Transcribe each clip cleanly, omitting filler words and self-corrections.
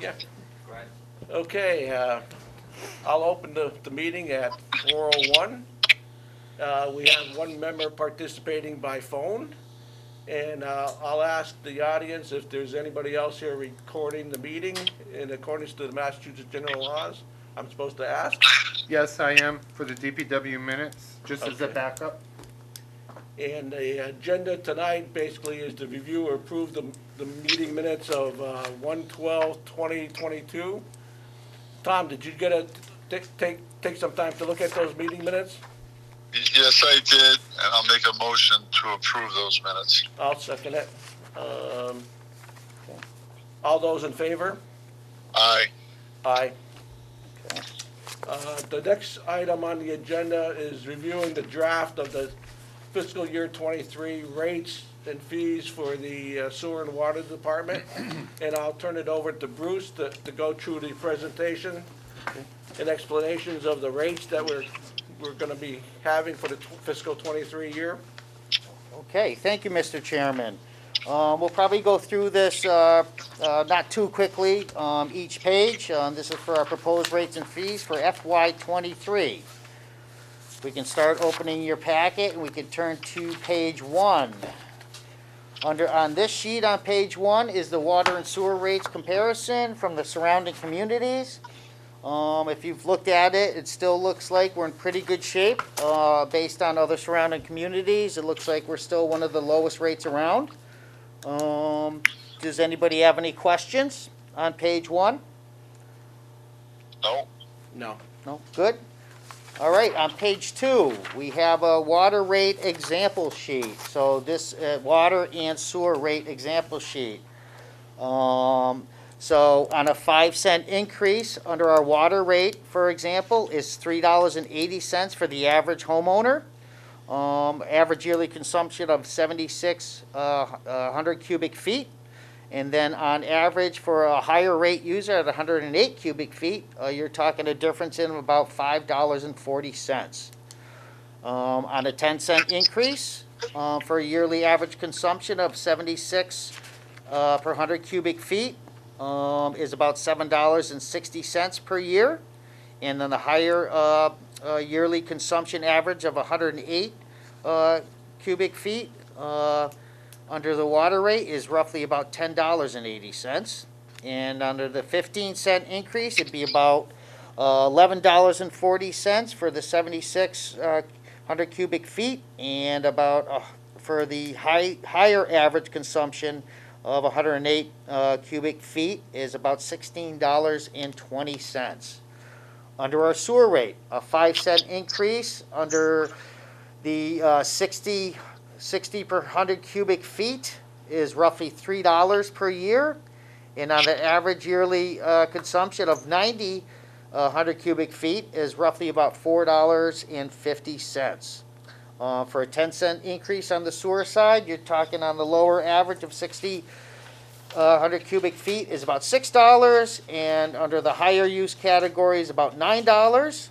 Yeah. Right. Okay, I'll open the meeting at 4:01. We have one member participating by phone, and I'll ask the audience if there's anybody else here recording the meeting in accordance to the Massachusetts general laws. I'm supposed to ask? Yes, I am, for the DPW minutes, just as a Okay. backup. And the agenda tonight basically is to review or approve the meeting minutes of 1/12/2022. Tom, did you get take some time to look at those meeting minutes? Yes, I did, and I'll make a motion to approve those minutes. I'll second it. Um, All those in favor? Aye. Aye. Okay. The next item on the agenda is reviewing the draft of the fiscal year '23 rates and fees for the sewer and water department. And I'll turn it over to Bruce to go through the presentation and explanations of the rates that we're gonna be having for the fiscal '23 year. Okay, thank you, Mr. Chairman. We'll probably go through this not too quickly, each page. This is for our proposed rates and fees for FY '23. We can start opening your packet, and we can turn to page 1. On this sheet on page 1 is the water and sewer rates comparison from the surrounding communities. If you've looked at it, it still looks like we're in pretty good shape based on other surrounding communities. It looks like we're still one of the lowest rates around. Does anybody have any questions on page 1? No? No. No? Good. All right, on page 2, we have a water rate example sheet. So this water and sewer rate example sheet. So on a 5-cent increase under our water rate, for example, is $3.80 for the average homeowner. Average yearly consumption of 7,600 cubic feet. And then on average for a higher rate user at 108 cubic feet, you're talking a difference in about $5.40. On a 10-cent increase for a yearly average consumption of 76 per 100 cubic feet is about $7.60 per year. And then the higher yearly consumption average of 108 cubic feet under the water rate is roughly about $10.80. And under the 15-cent increase, it'd be about $11.40 for the 7,600 cubic feet, and about for the higher average consumption of 108 cubic feet is about $16.20. Under our sewer rate, a 5-cent increase under the 60 per 100 cubic feet is roughly $3 per year. And on the average yearly consumption of 90 100 cubic feet is roughly about $4.50. For a 10-cent increase on the sewer side, you're talking on the lower average of 60 100 cubic feet is about $6, and under the higher use category is about $9.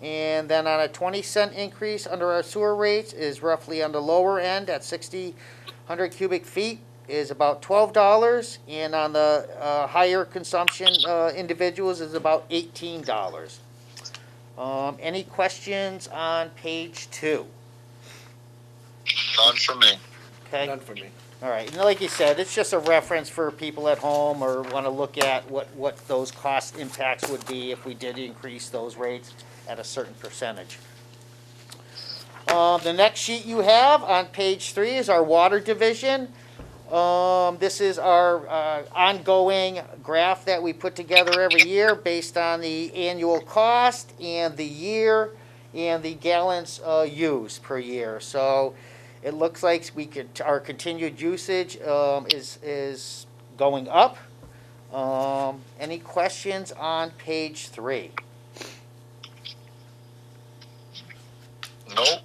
And then on a 20-cent increase under our sewer rates is roughly on the lower end at 60 100 cubic feet is about $12, and on the higher consumption individuals is about $18. Any questions on page 2? None for me. Okay. None for me. All right, and like you said, it's just a reference for people at home or want to look at what those cost impacts would be if we did increase those rates at a certain percentage. The next sheet you have on page 3 is our water division. This is our ongoing graph that we put together every year based on the annual cost and the year and the gallons used per year. So it looks like our continued usage is going up. Any questions on page 3? Nope.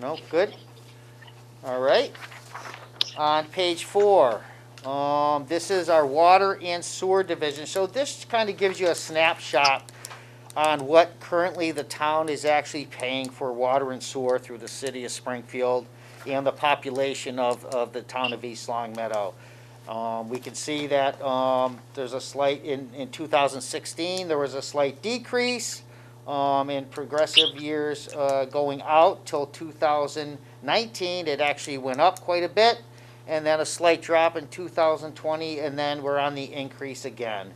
No, good. All right. On page 4, this is our water and sewer division. So this kind of gives you a snapshot on what currently the town is actually paying for water and sewer through the city of Springfield and the population of the town of East Longmeadow. We can see that there's a slight, in 2016, there was a slight decrease in progressive years going out till 2019. It actually went up quite a bit, and then a slight drop in 2020, and then we're on the increase again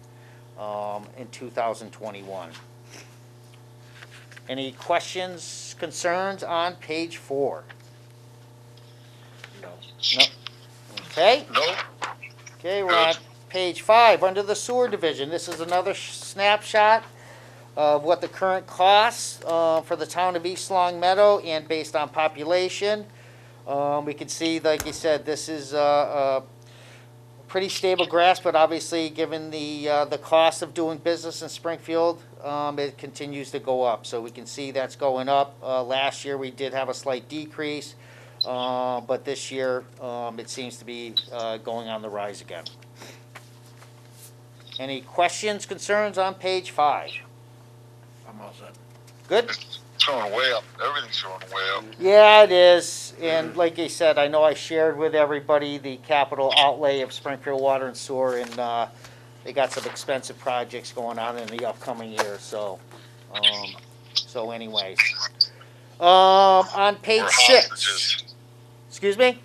in 2021. Any questions, concerns on page 4? No. No. Okay. Nope. Okay, we're on page 5, under the sewer division. This is another snapshot of what the current costs for the town of East Long Meadow and based on population. We can see, like you said, this is a pretty stable graph, but obviously, given the cost of doing business in Springfield, it continues to go up. So we can see that's going up. Last year, we did have a slight decrease. But this year, it seems to be going on the rise again. Any questions, concerns on page 5? I'm all set. Good? It's going way up. Everything's going way up. Yeah, it is. And like I said, I know I shared with everybody the capital outlay of Springfield Water and Sewer, and they got some expensive projects going on in the upcoming year. So anyways. On page We're 6. hostages. Excuse me?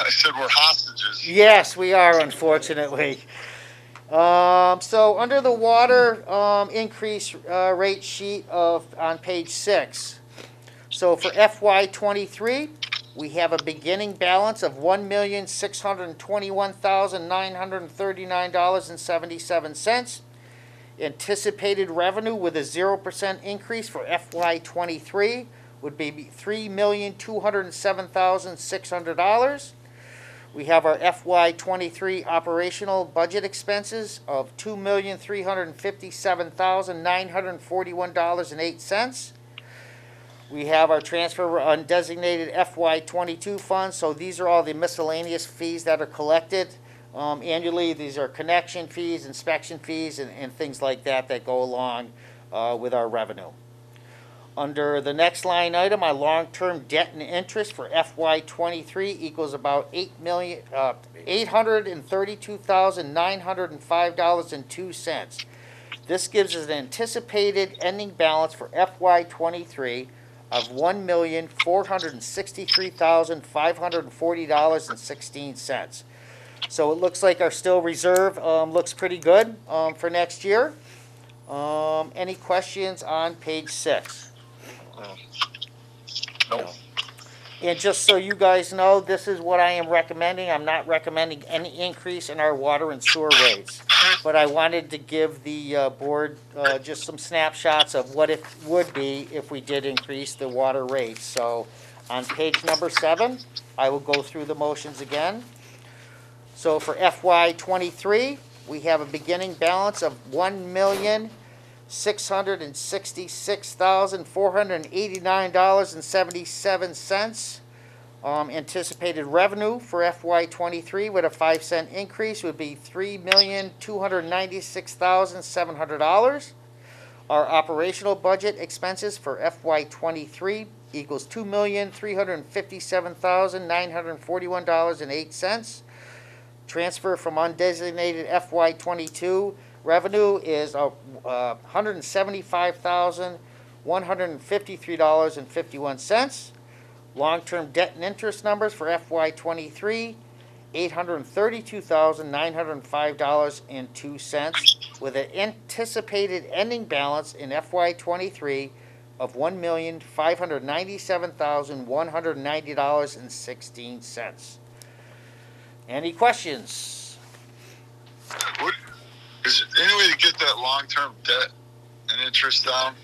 I said we're hostages. Yes, we are, unfortunately. So under the water increase rate sheet on page 6, so for FY23, we have a beginning balance of $1,621,939.77. Anticipated revenue with a 0% increase for FY23 would be $3,207,600. We have our FY23 operational budget expenses of $2,357,941.08. We have our transfer undesignated FY22 funds. So these are all the miscellaneous fees that are collected annually. These are connection fees, inspection fees, and things like that that go along with our revenue. Under the next line item, our long-term debt and interest for FY23 equals about $832,905.02. This gives us an anticipated ending balance for FY23 of $1,463,540.16. So it looks like our still reserve looks pretty good for next year. Any questions on page 6? Nope. And just so you guys know, this is what I am recommending. I'm not recommending any increase in our water and sewer rates. But I wanted to give the board just some snapshots of what it would be if we did increase the water rates. So on page number 7, I will go through the motions again. So for FY23, we have a beginning balance of $1,666,489.77. Anticipated revenue for FY23 with a 5-cent increase would be $3,296,700. Our operational budget expenses for FY23 equals $2,357,941.08. Transfer from undesignated FY22 revenue is $175,153.51. Long-term debt and interest numbers for FY23, $832,905.02, with an anticipated ending balance in FY23 of $1,597,190.16. Any questions? What, is there any way to get that long-term debt and interest down?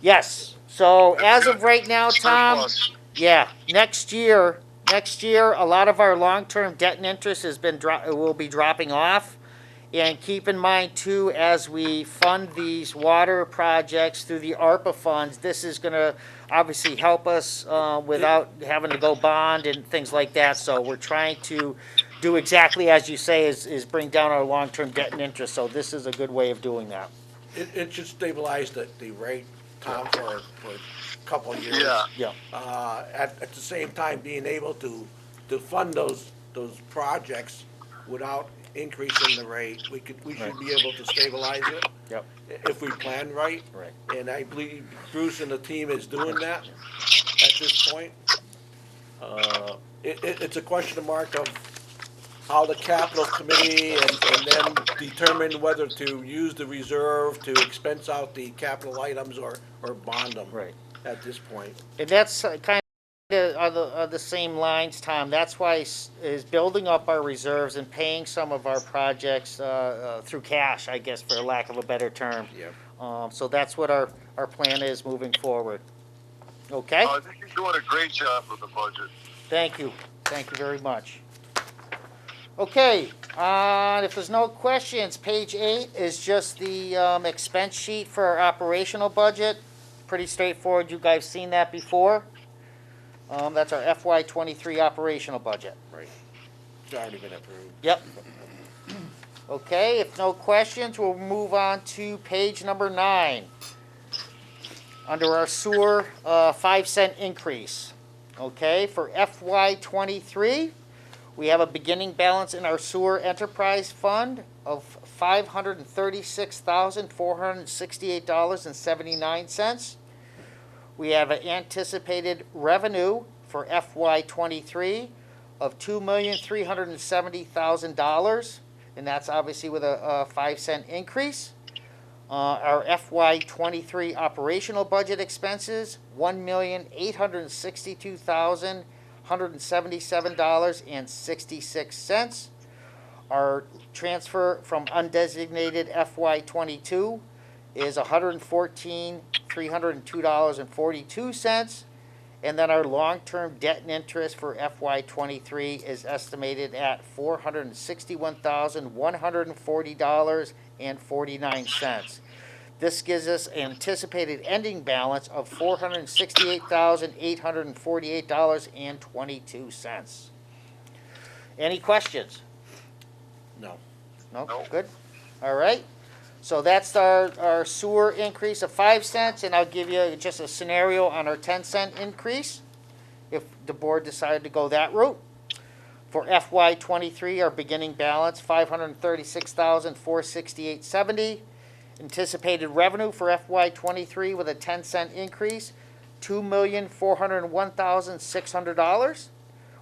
Yes. So as of right now, Tom, Surplus. yeah, next year, a lot of our long-term debt and interest will be dropping off. And keep in mind too, as we fund these water projects through the ARPA funds, this is going to obviously help us without having to go bond and things like that. So we're trying to do exactly as you say, is bring down our long-term debt and interest. So this is a good way of doing that. It should stabilize the rate, Tom, for a couple of years. Yeah. Yeah. At the same time, being able to fund those projects without increasing the rate. We should be able to stabilize it Yep. if we plan right. Right. And I believe Bruce and the team is doing that at this point. It's a question mark of how the capital committee and then determine whether to use the reserve to expense out the capital items or bond them. Right. At this point. And that's kind of the same lines, Tom. That's why is building up our reserves and paying some of our projects through cash, I guess, for lack of a better term. Yeah. So that's what our plan is moving forward. Okay? I think you're doing a great job with the budget. Thank you. Thank you very much. Okay, if there's no questions, page 8 is just the expense sheet for our operational budget. Pretty straightforward. You guys seen that before? That's our FY23 operational budget. Right. It's already been approved. Yep. Okay, if no questions, we'll move on to page number 9. Under our sewer 5-cent increase. Okay, for FY23, we have a beginning balance in our sewer enterprise fund of $536,468.79. We have an anticipated revenue for FY23 of $2,370,000, and that's obviously with a 5-cent increase. Our FY23 operational budget expenses, $1,862,177.66. Our transfer from undesignated FY22 is $114,302.42. And then our long-term debt and interest for FY23 is estimated at $461,140.49. This gives us an anticipated ending balance of $468,848.22. Any questions? No. No? No. Good? All right. So that's our sewer increase of 5 cents, and I'll give you just a scenario on our 10-cent increase if the board decided to go that route. For FY23, our beginning balance, $536,468.70. Anticipated revenue for FY23 with a 10-cent increase, $2,401,600.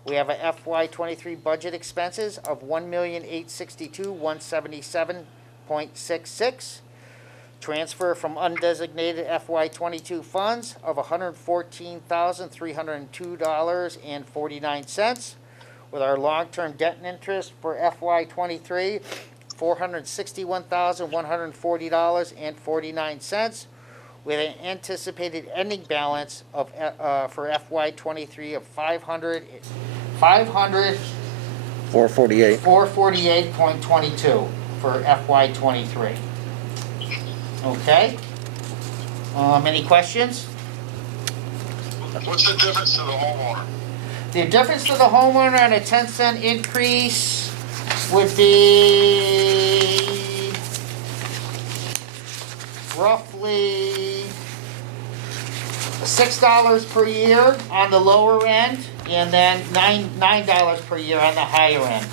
We have a FY23 budget expenses of $1,862,177.66. Transfer from undesignated FY22 funds of $114,302.49. With our long-term debt and interest for FY23, $461,140.49. With an anticipated ending balance of for FY23 of $448.22 for FY23. Okay. Any questions? What's the difference to the homeowner? The difference to the homeowner on a 10-cent increase would be roughly $6 per year on the lower end, and then $9 per year on the higher end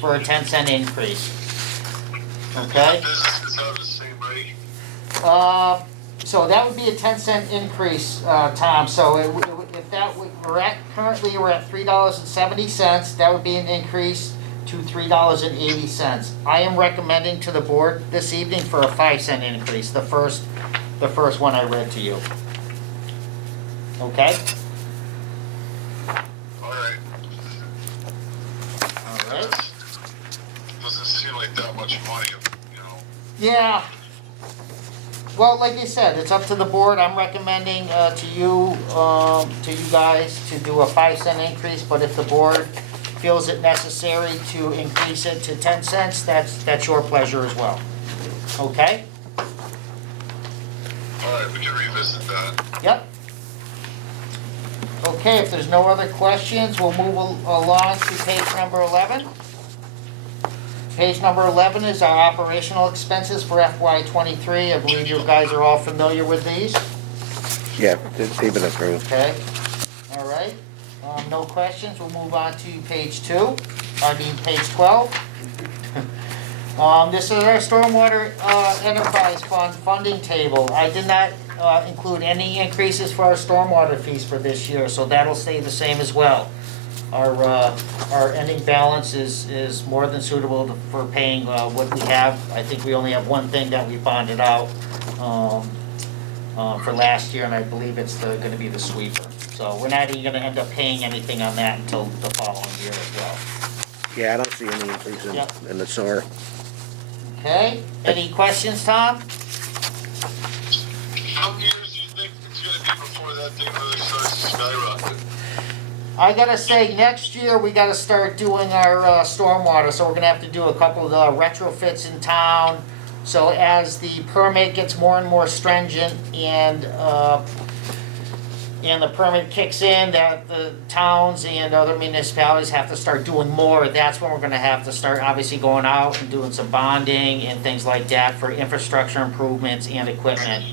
for a 10-cent increase. Okay? Businesses have the same rate. So that would be a 10-cent increase, Tom. So if that currently we're at $3.70, that would be an increase to $3.80. I am recommending to the board this evening for a 5-cent increase, the first one I read to you. Okay? All right. All right. Doesn't seem like that much money, you know. Yeah. Well, like you said, it's up to the board. I'm recommending to you guys to do a 5-cent increase, but if the board feels it necessary to increase it to 10 cents, that's your pleasure as well. Okay? All right, we can revisit that. Yep. Okay, if there's no other questions, we'll move along to page number 11. Page number 11 is our operational expenses for FY23. I believe you guys are all familiar with these. Yeah, they've been approved. Okay, all right. No questions, we'll move on to page 12. This is our stormwater, enterprise fund funding table. I did not, include any increases for our stormwater fees for this year, so that'll stay the same as well. Our ending balance is more than suitable for paying, what we have. I think we only have one thing that we bonded out, for last year, and I believe it's gonna be the sweeper. So we're not even gonna end up paying anything on that until the following year as well. Yeah, I don't see any increase Yep. in the sewer. Okay, any questions, Tom? How many years do you think it's gonna be before that thing really starts to skyrocket? I gotta say, next year, we gotta start doing our, stormwater, so we're gonna have to do a couple of retrofits in town. So as the permit gets more and more stringent and the permit kicks in, that the towns and other municipalities have to start doing more, that's when we're gonna have to start obviously going out and doing some bonding and things like that for infrastructure improvements and equipment.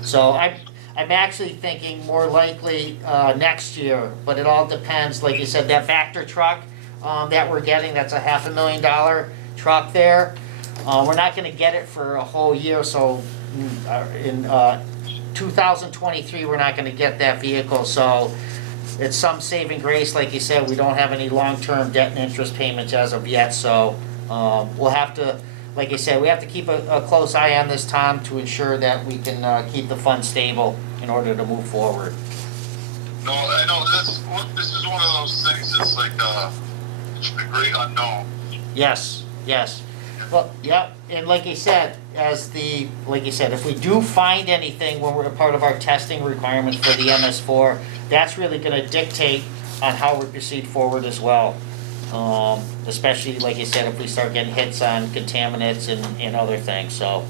So I'm actually thinking more likely, next year, but it all depends, like you said, that Vector truck, that we're getting, that's a $500,000 truck there. We're not gonna get it for a whole year, so in 2023, we're not gonna get that vehicle, so it's some saving grace, like you said, we don't have any long-term debt and interest payments as of yet, so we'll have to, like I said, we have to keep a close eye on this, Tom, to ensure that we can keep the fund stable in order to move forward. No, I know, this is one of those things that's like, it's the great unknown. Yes, yes. Well, yep, and like you said, if we do find anything when we're a part of our testing requirements for the MS4, that's really gonna dictate on how we proceed forward as well. Especially, like you said, if we start getting hits on contaminants and other things, so,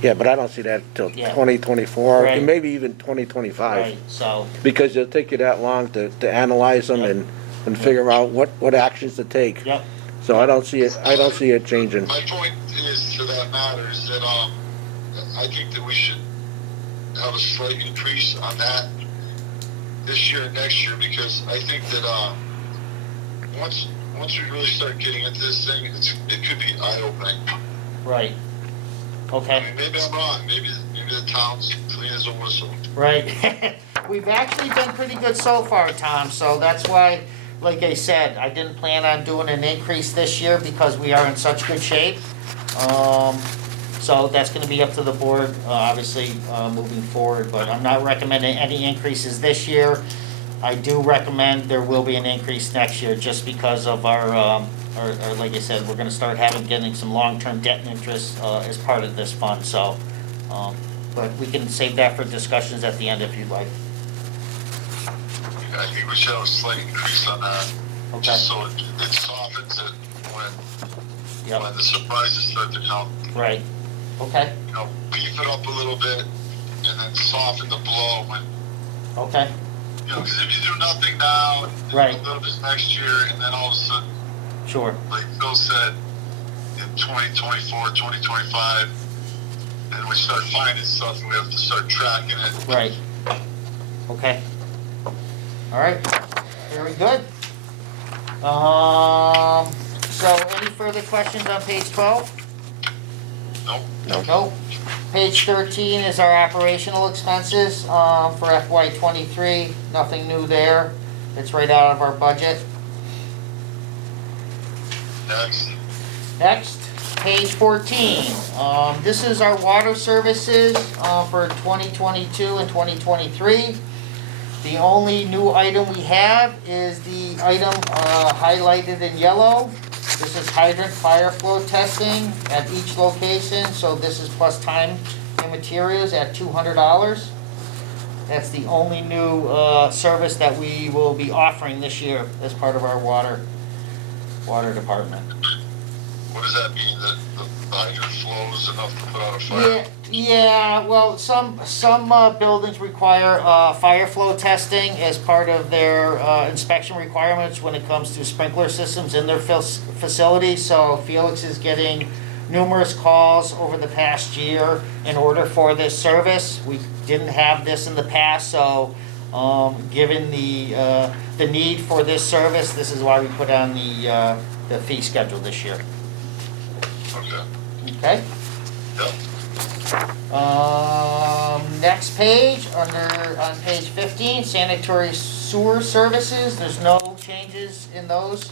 Yeah, but I don't see that till Yeah. 2024, Right. and maybe even 2025. right, so, Because it'll take you that long to analyze them Yep. and figure out what actions to take. yep, So I don't see it changing. My point is, to that matter, is that, I think that we should have a slight increase on that this year and next year, because I think that, once we really start getting into this thing, it could be eye-opening. right. I Okay, mean, maybe I'm wrong, maybe the town's clean as a whistle. right. We've actually been pretty good so far, Tom, so that's why, like I said, I didn't plan on doing an increase this year because we are in such good shape. So that's gonna be up to the board, obviously, moving forward, but I'm not recommending any increases this year. I do recommend there will be an increase next year just because of our, like I said, we're gonna start getting some long-term debt and interest, as part of this fund, so. But we can save that for discussions at the end if you'd like. I think we should have a slight increase on that, Okay, just so it softens it yep, when the surprises start to come. right, okay, You know, beef it up a little bit, and then soften the blow when, okay, you know, because if you do nothing now, and Right. a little bit next year, and then all of a sudden, sure, like Phil said, in 2024, 2025, and we start finding stuff, and we have to start tracking it. right, okay. All right, very good. So any further questions on page 12? Nope. Nope. Page 13 is our operational expenses, for FY '23, nothing new there. It's right out of our budget. Next. Next, page 14. This is our water services, for 2022 and 2023. The only new item we have is the item, highlighted in yellow. This is hydrant fire flow testing at each location, so this is plus time and materials at $200. That's the only new, service that we will be offering this year as part of our water department. What does that mean? That the hydrant flows enough to put out a fire? Yeah, well, some buildings require fire flow testing as part of their inspection requirements when it comes to sprinkler systems in their facility. So Felix is getting numerous calls over the past year in order for this service. We didn't have this in the past, so given the need for this service, this is why we put on the fee schedule this year. Okay. Okay? Yep. Next page, on page 15, sanitary sewer services, there's no changes in those,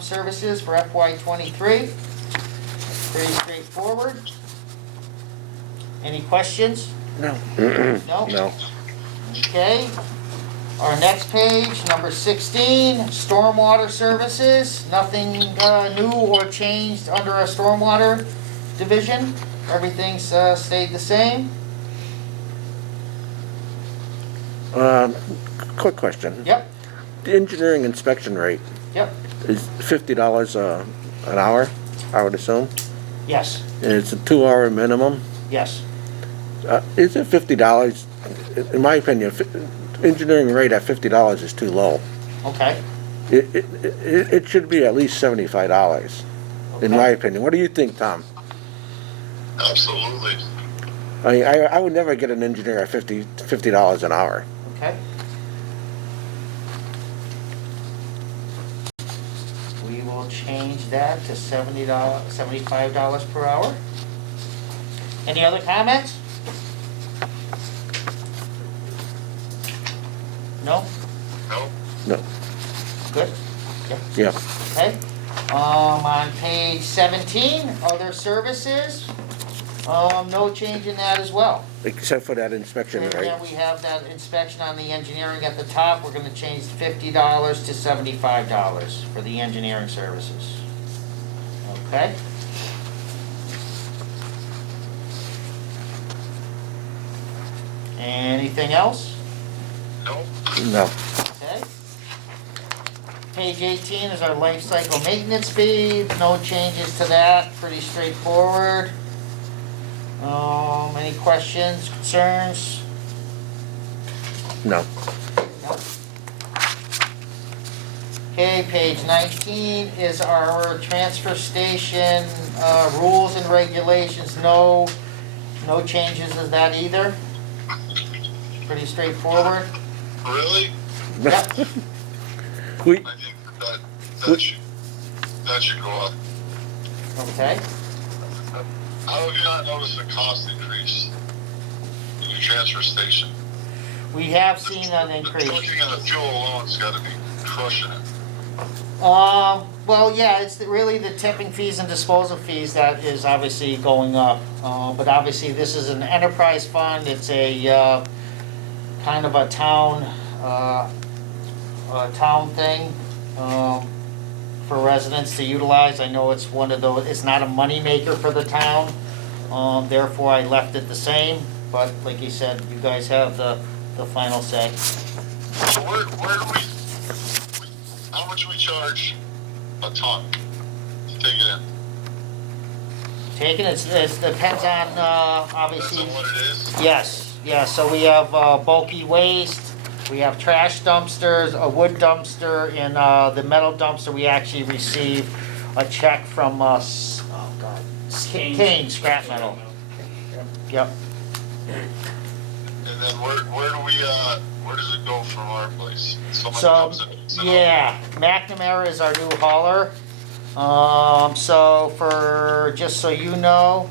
services for FY '23. Pretty straightforward. Any questions? No. No? No. Okay. Our next page, number 16, stormwater services, nothing, new or changed under our stormwater division. Everything's, stayed the same. Quick question. Yep, The engineering inspection rate yep, is $50 an hour, I would assume? yes, And it's a 2-hour minimum? yes. Is it $50? In my opinion, engineering rate at $50 is too low. Okay. It should be at least $75, in my opinion. What do you think, Tom? Absolutely. I would never get an engineer at $50 an hour. Okay. We will change that to $75 per hour. Any other comments? No? No? No. Good? Yeah. Okay. On page 17, other services, no change in that as well. Except for that inspection And rate. then we have that inspection on the engineering at the top, we're gonna change $50 to $75 for the engineering services. Okay? Anything else? No? No. Okay. Page 18 is our life cycle maintenance fee, no changes to that, pretty straightforward. Any questions, concerns? No. No. Okay, page 19 is our transfer station, rules and regulations, no changes to that either. Pretty straightforward. Really? Yep, We, I think that should go up. okay. How have you not noticed a cost increase in your transfer station? We have seen an increase. Looking at the fuel alone's gotta be crushing it. Well, yeah, it's really the tipping fees and disposal fees that is obviously going up. But obviously, this is an enterprise fund, it's a, kind of a town thing, for residents to utilize. I know it's one of those, it's not a moneymaker for the town, therefore I left it the same. But like you said, you guys have the final say. So where do we, how much we charge a ton to take it in? Taking it depends on, Depends obviously. on what it is? Yes, so we have bulky waste, we have trash dumpsters, a wood dumpster, and the metal dumpster, we actually receive a check from, Kane Scrap Metal. Yep. And then where does it go from our place? Someone So, comes in and says, yeah, McNamara is our new hauler. So just so you know,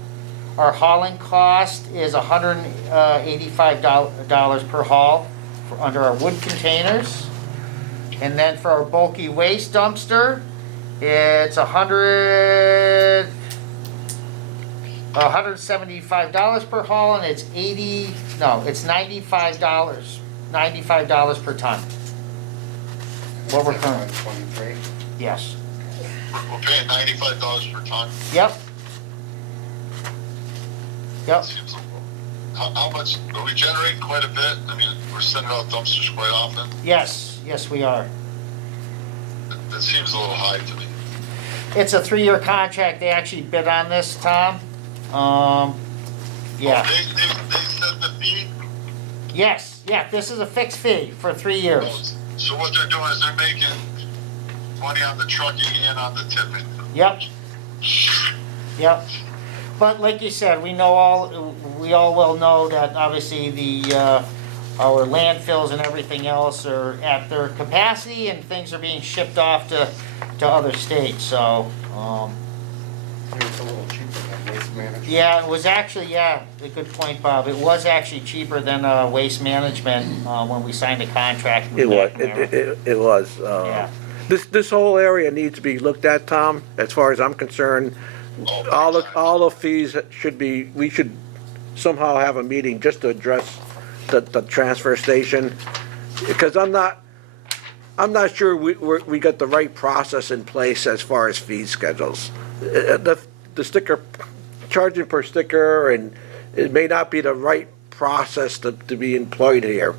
our hauling cost is $185 per haul under our wood containers. And then for our bulky waste dumpster, it's $175 per haul, and it's $95 per ton. What we're currently, 23. yes. we're paying $95 per ton? Yep. Yep. Seems a little- How much, are we generating quite a bit? I mean, we're sending out dumpsters quite often. Yes, we are. That seems a little high to me. It's a 3-year contract. They actually bid on this, Tom. Yeah. They set the fee? Yes, this is a fixed fee for 3 years. So what they're doing is they're making money on the trucking and on the tipping. Yep. But like you said, we all well know that obviously our landfills and everything else are at their capacity, and things are being shipped off to other states, so, It's a little cheaper than waste management. Yeah, it was actually, yeah, a good point, Bob. It was actually cheaper than Waste Management when we signed the contract with It was, McNamara. it was. Yeah. This whole area needs to be looked at, Tom, as far as I'm concerned. All the fees should be, we should somehow have a meeting just to address the transfer station. Because I'm not sure we got the right process in place as far as fee schedules. The sticker, charging per sticker, and it may not be the right process to be employed here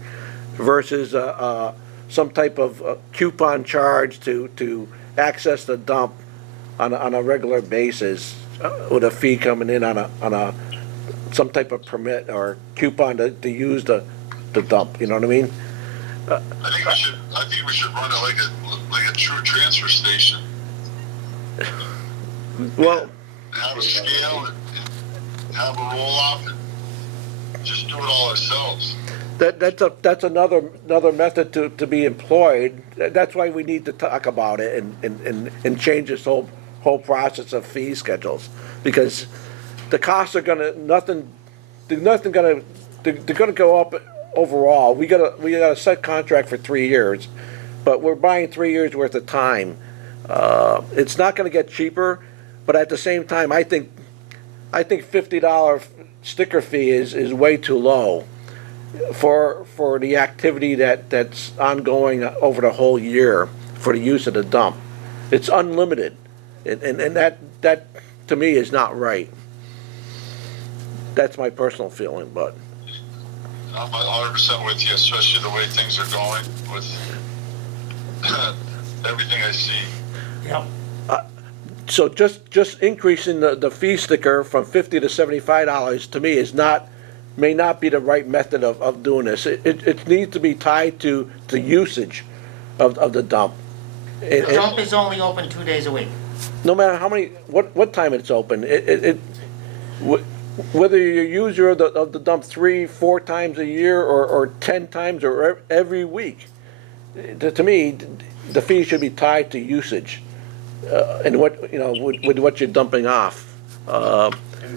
versus some type of coupon charge to access the dump on a regular basis with a fee coming in on a some type of permit or coupon to use the dump, you know what I mean? I think we should run it like a true transfer station. Well, Have a scale and have a roll off and just do it all ourselves. that's another method to be employed. That's why we need to talk about it and change this whole process of fee schedules. Because the costs are they're gonna go up overall. We got a set contract for 3 years, but we're buying 3 years worth of time. It's not gonna get cheaper, but at the same time, I think $50 sticker fee is way too low for the activity that's ongoing over the whole year for the use of the dump. It's unlimited, and that to me is not right. That's my personal feeling, but. I'm 100% with you, especially the way things are going with everything I see. Yep. So just increasing the fee sticker from $50 to $75 to me may not be the right method of doing this. It needs to be tied to the usage of the dump. The dump is only open 2 days a week. No matter what time it's open, whether you're a user of the dump 3-4 times a year or 10 times or every week, to me, the fee should be tied to usage. And with what you're dumping off. And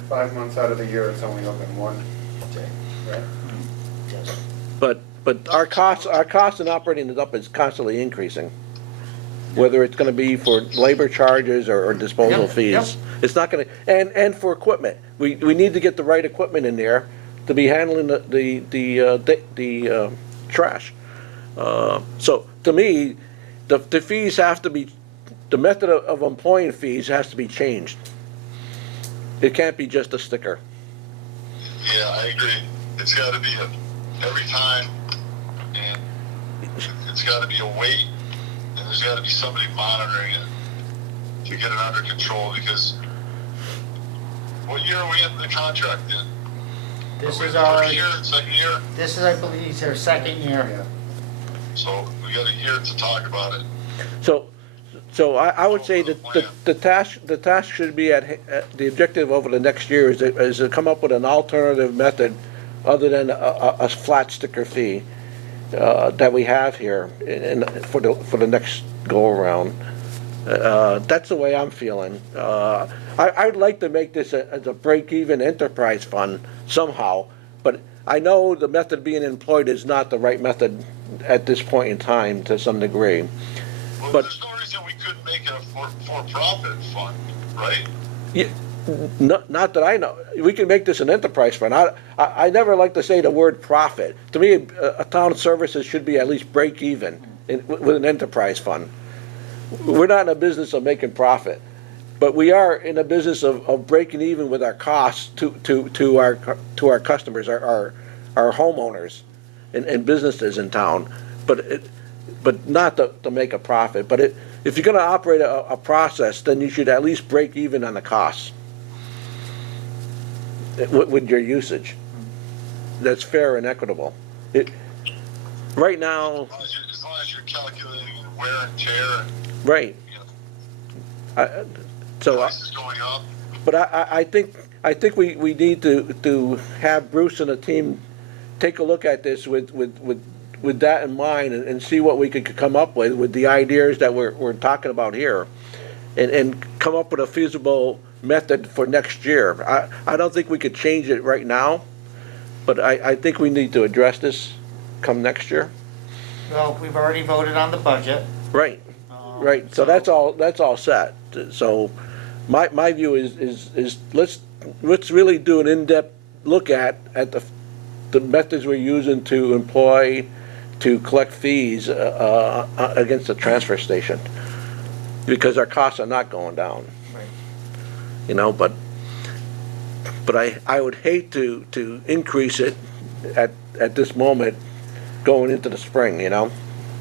5 months out of the year, it's only open one day, right? But our costs in operating the dump is constantly increasing. Whether it's gonna be for labor charges or disposal Yep, fees. yep. It's not gonna, and for equipment. We need to get the right equipment in there to be handling the trash. So to me, the fees have to be, the method of employing fees has to be changed. It can't be just a sticker. Yeah, I agree. It's got to be every time, and it's got to be a weight, and there's got to be somebody monitoring it to get it under control. Because what year are we in the contract in? This Are we is in the our, first year, second year? this is, I believe, our second year. Yeah. So we got a year to talk about it. So I would say that the task should be the objective over the next year is to come up with an alternative method other than a flat sticker fee that we have here for the next go around. That's the way I'm feeling. I'd like to make this as a break-even enterprise fund somehow, but I know the method being employed is not the right method at this point in time to some degree. Well, But- there's no reason we couldn't make it a for-profit fund, right? Yeah, not that I know. We can make this an enterprise fund. I never like to say the word profit. To me, a town services should be at least break even with an enterprise fund. We're not in a business of making profit, but we are in a business of breaking even with our costs to our customers, our homeowners and businesses in town. But not to make a profit. But if you're gonna operate a process, then you should at least break even on the costs with your usage. That's fair and equitable. Right now, As long as you're calculating wear and tear, right. you know, So, prices going up. but I think we need to have Bruce and the team take a look at this with that in mind and see what we could come up with the ideas that we're talking about here. and come up with a feasible method for next year. I don't think we could change it right now, but I think we need to address this come next year. Well, we've already voted on the budget. Right, right, so that's all set. So my view is let's really do an in-depth look at the methods we're using to employ, to collect fees against the transfer station, because our costs are not going down. Right. You know, but I would hate to increase it at this moment going into the spring, you know?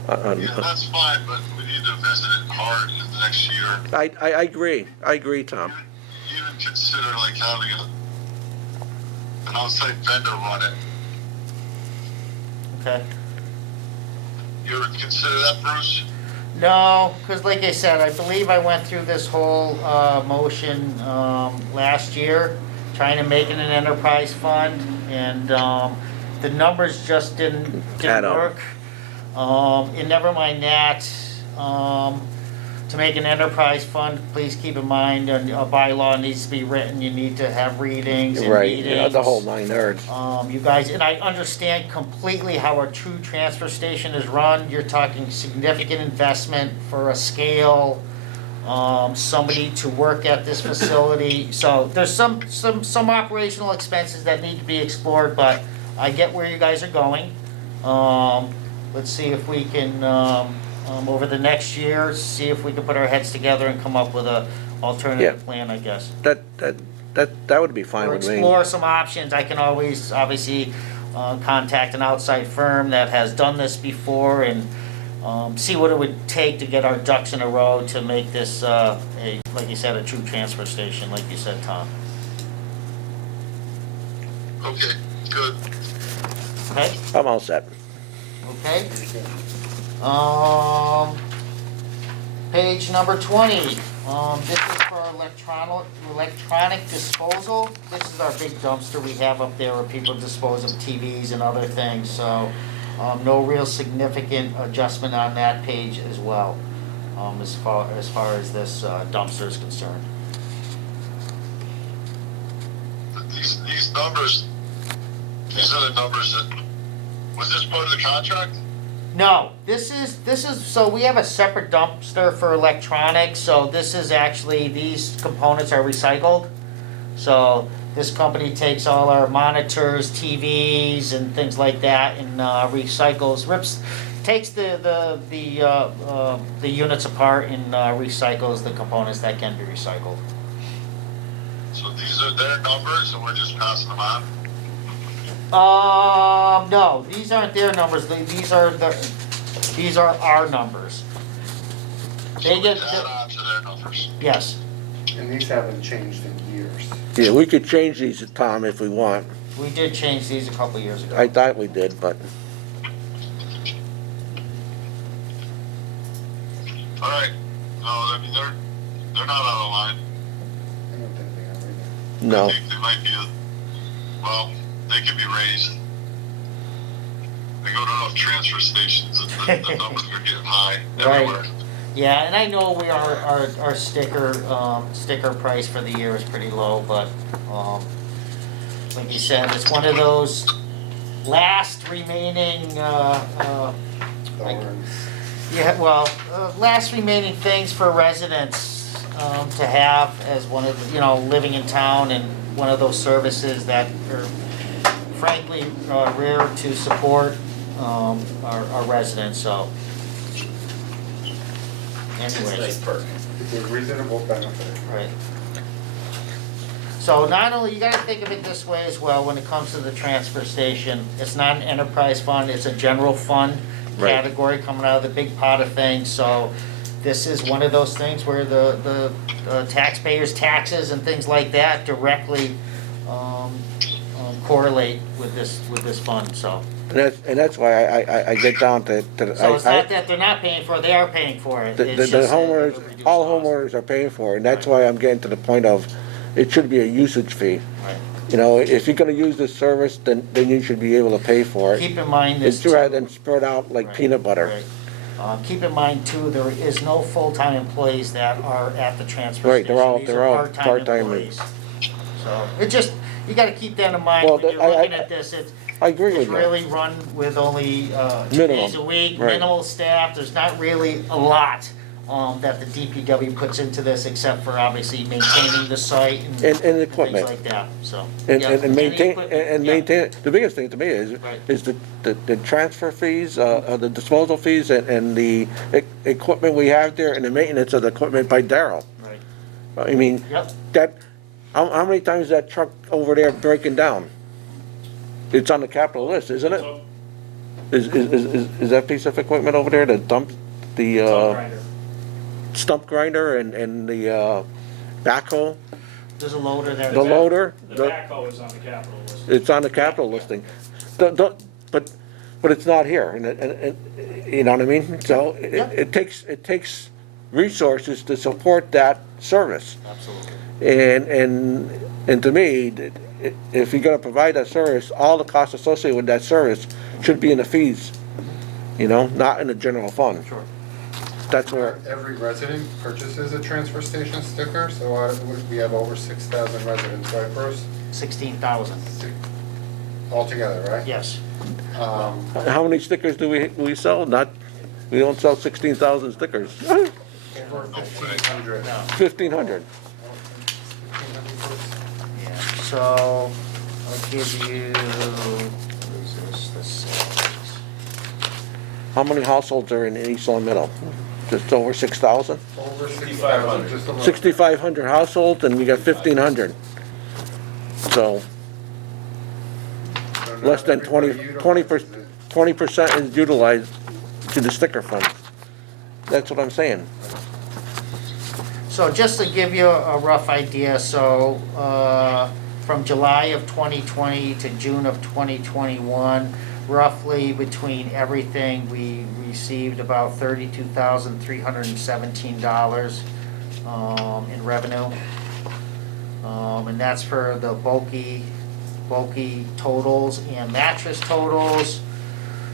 Yeah, that's fine, but we need to visit it hard in the next year. I agree, Tom. Even consider like having an outside vendor run it. Okay. You ever consider that, Bruce? No, because like I said, I believe I went through this whole motion last year, trying to make it an enterprise fund, and the numbers just didn't Add up. work. And never mind that, to make an enterprise fund, please keep in mind, a bylaw needs to be written, you need to have readings and Right, meetings. you know, the whole 9 yards. You guys, and I understand completely how a true transfer station is run. You're talking significant investment for a scale, somebody to work at this facility. So there's some operational expenses that need to be explored, but I get where you guys are going. Let's see if we can, over the next year, see if we can put our heads together and come up with a alternative Yeah. plan, I guess. That would be fine Or with me. explore some options. I can always, obviously, contact an outside firm that has done this before and see what it would take to get our ducks in a row to make this, like you said, a true transfer station, like you said, Tom. Okay, good. Okay? I'm all set. Okay? Page number 20. This is for electronic disposal. This is our big dumpster we have up there where people dispose of TVs and other things, so no real significant adjustment on that page as well, as far as this dumpster is concerned. These numbers, these are the numbers that, was this part of the contract? No, this is, so we have a separate dumpster for electronics, so this is actually, these components are recycled. So this company takes all our monitors, TVs and things like that and takes the units apart and recycles the components that can be recycled. So these are their numbers and we're just passing them on? No, these aren't their numbers, these are our numbers. So They we get, add on to their numbers. yes, And these haven't changed in years. Yeah, we could change these, Tom, if we want. we did change these a couple years ago. I thought we did, but All right. No, I mean, they're not out of line. I don't think they are either. no. I think they might be, well, they can be raised. They go to enough transfer stations, and the numbers are getting high Right. everywhere. Yeah, and I know our sticker price for the year is pretty low, but, like you said, it's one of those last remaining, Thorns. last remaining things for residents, to have as one of the, living in town and one of those services that are frankly, rare to support, our residents, so. Anyways. It's a reasonable benefit. Right. So not only, you gotta think of it this way as well, when it comes to the transfer station, it's not an enterprise fund, it's a general fund Right. category coming out of the big pot of things, so this is one of those things where the taxpayers' taxes and things like that directly, correlate with this fund, so. And that's why I get down to. So it's not that they're not paying for it, they are paying for it. The It's just that homeowners, the reduced all cost. homeowners are paying for it, and that's Right. why I'm getting to the point of, it should be a usage fee. Right. You know, if you're gonna use this service, then you should be able to pay for it. Keep in mind this. It's rather than spread out like Right, peanut butter. right. Keep in mind too, there is no full-time employees that are at the transfer Right, station. they're These are all part-time part-time. employees. So, it just, you gotta keep that in mind Well, when you're looking at this. I agree with It's you. really run with only 2 Minimum, days a week, right. minimal staff. There's not really a lot that the DPW puts into this, except for obviously maintaining the site and And equipment. things like that, so. And, yeah, and maintain, equipment, and yeah. maintain, the biggest thing to me Right. is the transfer fees, the disposal fees and the equipment we have there and the maintenance of the equipment by Darrell. Right. I mean, Yep, that, how many times is that truck over there breaking down? It's on the capital list, isn't it? Is that piece of equipment over there, the dump, the, stump grinder and the, backhoe, there's a loader there. the loader? The backhoe is on the capital list. It's on the capital listing. But it's not here, and you know what I mean? So Yeah. it takes resources to support that service. Absolutely. And to me, if you're gonna provide that service, all the costs associated with that service should be in the fees, you know, not in the general fund. Sure. That's where, Every resident purchases a transfer station sticker, so we have over 6,000 residents, right, Bruce? 16,000, Altogether, right? yes. how many stickers do we sell? We don't sell 16,000 stickers. Over 1,500. No. 1,500. Yeah, so I'll give you, what is this, the sales. How many households are in East Long Meadow? Just over 6,000? Over 6,500, just a little. 6,500 households, and we got 1,500. So So not less than everybody 20% utilizes it. is utilized to the sticker fund. That's what I'm saying. So just to give you a rough idea, so from July of 2020 to June of 2021, roughly between everything, we received about $32,317 in revenue. And that's for the bulky totals and mattress totals.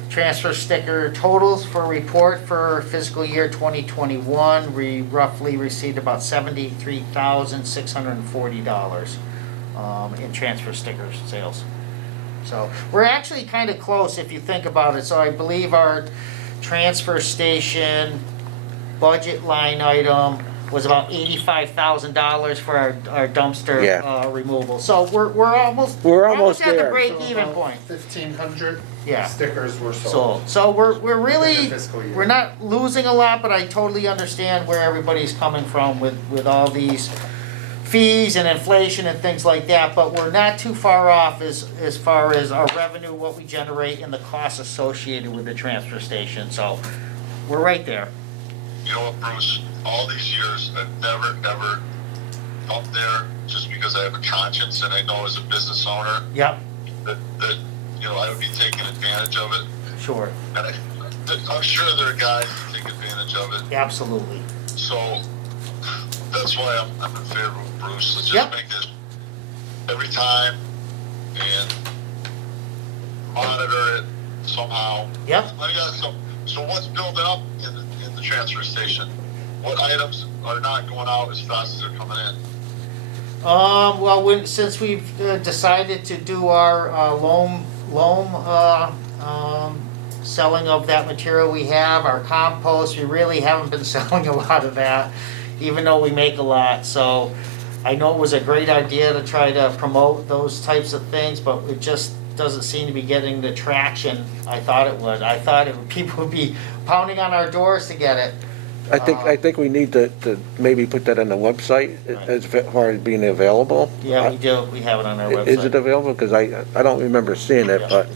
Transfer sticker totals for report for fiscal year 2021, we roughly received about $73,640 in transfer sticker sales. So we're actually kind of close if you think about it. So I believe our transfer station budget line item was about $85,000 for our dumpster Yeah. removal. So we're almost almost at the there. break So even about point. 1,500 Yeah. stickers were sold. So we're really, Within the fiscal year. we're not losing a lot, but I totally understand where everybody's coming from with all these fees and inflation and things like that, but we're not too far off as far as our revenue, what we generate, and the costs associated with the transfer station, so we're right there. You know what, Bruce? All these years, I've never, ever up there just because I have a conscience and I know as a business owner Yep, that you know, I would be taking advantage of it. sure, And I'm sure there are guys that take advantage of it. absolutely. So that's why I'm in favor of Bruce. Let's just Yep. make this every time and monitor it somehow. Yep. Let me ask something. So what's building up in the transfer station? What items are not going out as fast as they're coming in? Well, since we've decided to do our loam selling of that material we have, our compost, we really haven't been selling a lot of that, even though we make a lot. So I know it was a great idea to try to promote those types of things, but it just doesn't seem to be getting the traction I thought it would. I thought people would be pounding on our doors to get it. I think we need to maybe put that on the website as far as being available. Yeah, we do. We have it on our website. Is it available? Because I don't remember seeing it, Yeah. but,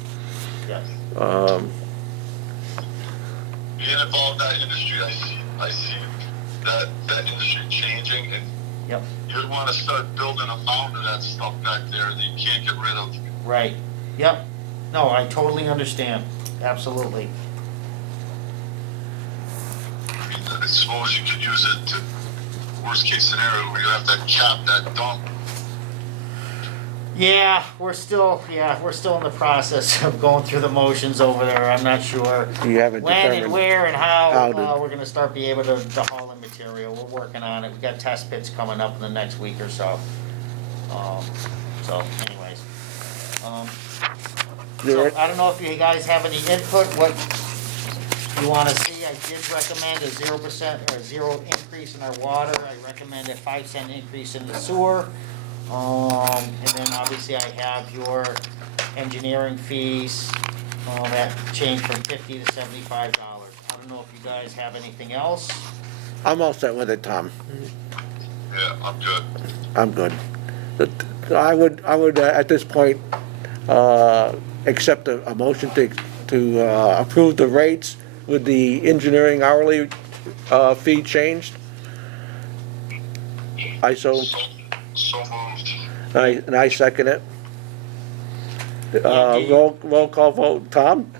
Yeah. Being involved in that industry, I see that industry changing, and Yep. you want to start building a mountain of that stuff back there that you can't get rid of. Right. Yep. No, I totally understand. Absolutely. I mean, I suppose you could use it to worst case scenario where you have to cap that dump. Yeah, we're still in the process of going through the motions over there. I'm not sure You haven't when and determined. where and how how to- we're gonna start be able to haul in material. We're working on it. We got test pits coming up in the next week or so. So anyways. So I don't know if you guys have any input, what you wanna see. I did recommend a 0% or 0 increase in our water. I recommend a 5-cent increase in the sewer. And then obviously I have your engineering fees, that changed from $50 to $75. I don't know if you guys have anything else. I'm all set with it, Tom. Yeah, I'm good. I'm good. I would, at this point, accept a motion to approve the rates with the engineering hourly, fee changed. So moved. And I second it. Andy? Roll call vote, Tom?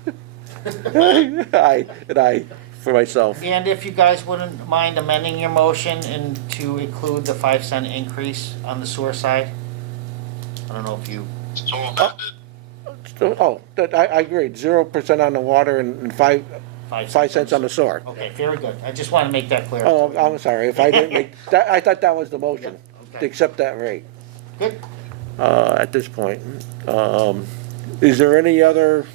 Aye, and I for myself. And if you guys wouldn't mind amending your motion and to include the 5-cent increase on the sewer side? I don't know if you, So amended. I agreed, 0% on the water and 5 cents on the sewer. Okay, very good. I just want to make that clear. Oh, I'm sorry, if I didn't make, that, I thought that was the motion, Okay. to accept that rate, Good. at this point. Is there any other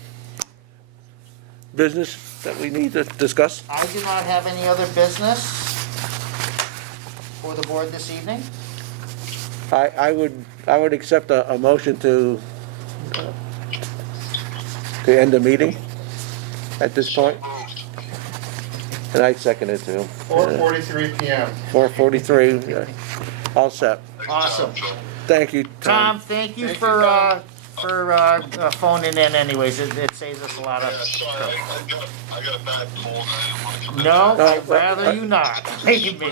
business that we need to discuss? I do not have any other business for the board this evening. I would accept a motion to end the meeting at this point, Moved. and I second it too. 4:43 PM. 4:43, all set. Awesome. Thank you, Tom, Tom. thank you Thank you, for, Tom. phoning in anyways. It saves us a lot Yeah, of sorry, stuff. I got a bad cold. I didn't want to come in. No, No, I'd rather you not. Believe me.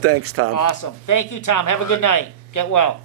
Thanks, Tom. Awesome. Thank you, Tom. Have a good night. Get well.